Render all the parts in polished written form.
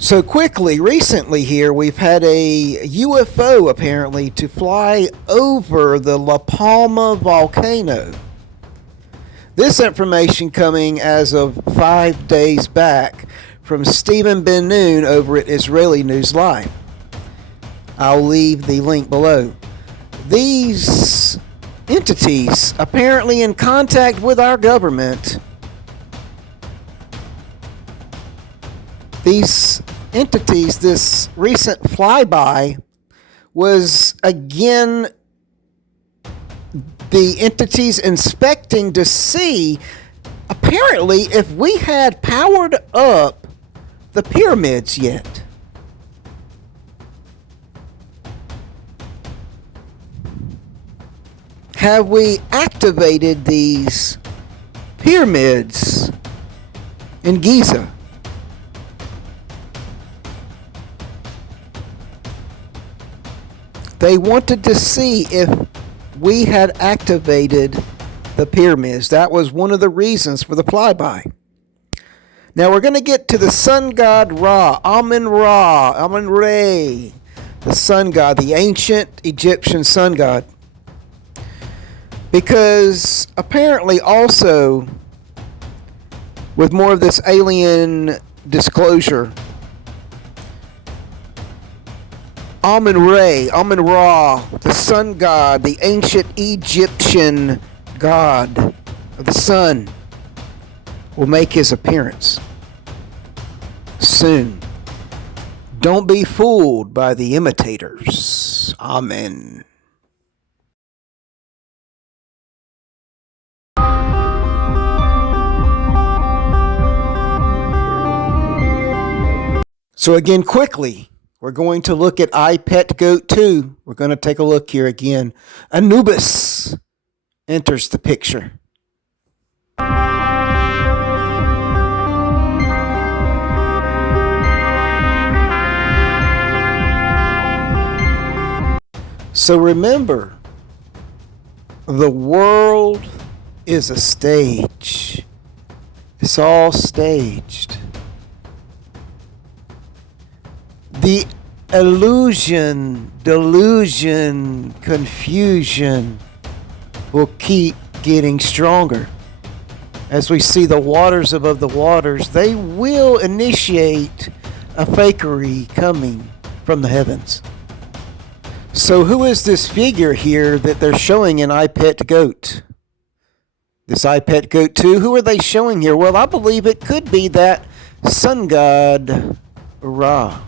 So quickly, recently here, we've had a UFO apparently to fly over the La Palma volcano. This information coming as of 5 days back from Stephen Ben Noon over at Israeli News Live. I'll leave the link below. These entities apparently in contact with our government. These entities, this recent flyby was again the entities inspecting to see apparently if we had powered up the pyramids yet. Have we activated these pyramids in Giza? They wanted to see if we had activated the pyramids. That was one of the reasons for the flyby. Now we're going to get to the sun god Ra, Amun-Re, the sun god, the ancient Egyptian sun god. Because apparently also, with more of this alien disclosure, Amun-Ra, the sun god, the ancient Egyptian god of the sun, will make his appearance soon. Don't be fooled by the imitators. Amen. So again, quickly, we're going to look at I Pet Goat 2. We're going to take a look here again. Anubis enters the picture. So remember, the world is a stage. It's all staged. The illusion, delusion, confusion will keep getting stronger. As we see the waters above the waters, they will initiate a fakery coming from the heavens. So who is this figure here that they're showing in I Pet Goat? This I Pet Goat 2, who are they showing here? Well, I believe it could be that sun god Ra.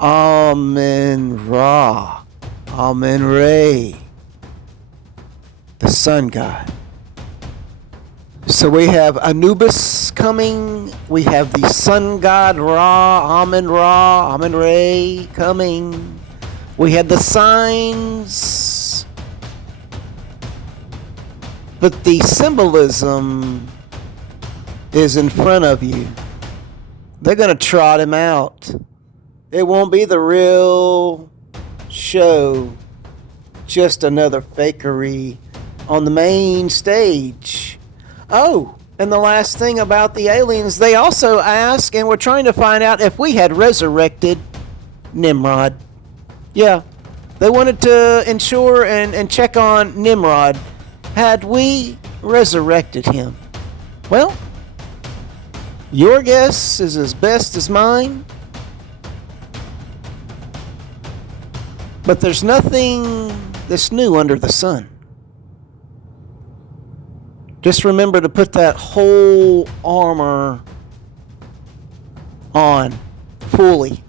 Amun-Ra, Amun-Re, the sun god. So we have Anubis coming. We have the sun god Ra, Amun-Ra, Amun-Re coming. We had the signs. But the symbolism is in front of you. They're going to trot him out. It won't be the real show, just another fakery on the main stage. Oh, and the last thing about the aliens, they also ask, and we're trying to find out if we had resurrected Nimrod. Yeah, they wanted to ensure and check on Nimrod. Had we resurrected him? Well, your guess is as best as mine. But there's nothing that's new under the sun. Just remember to put that whole armor on fully.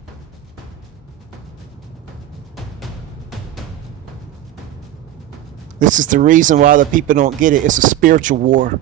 This is the reason why the people don't get it. It's a spiritual war.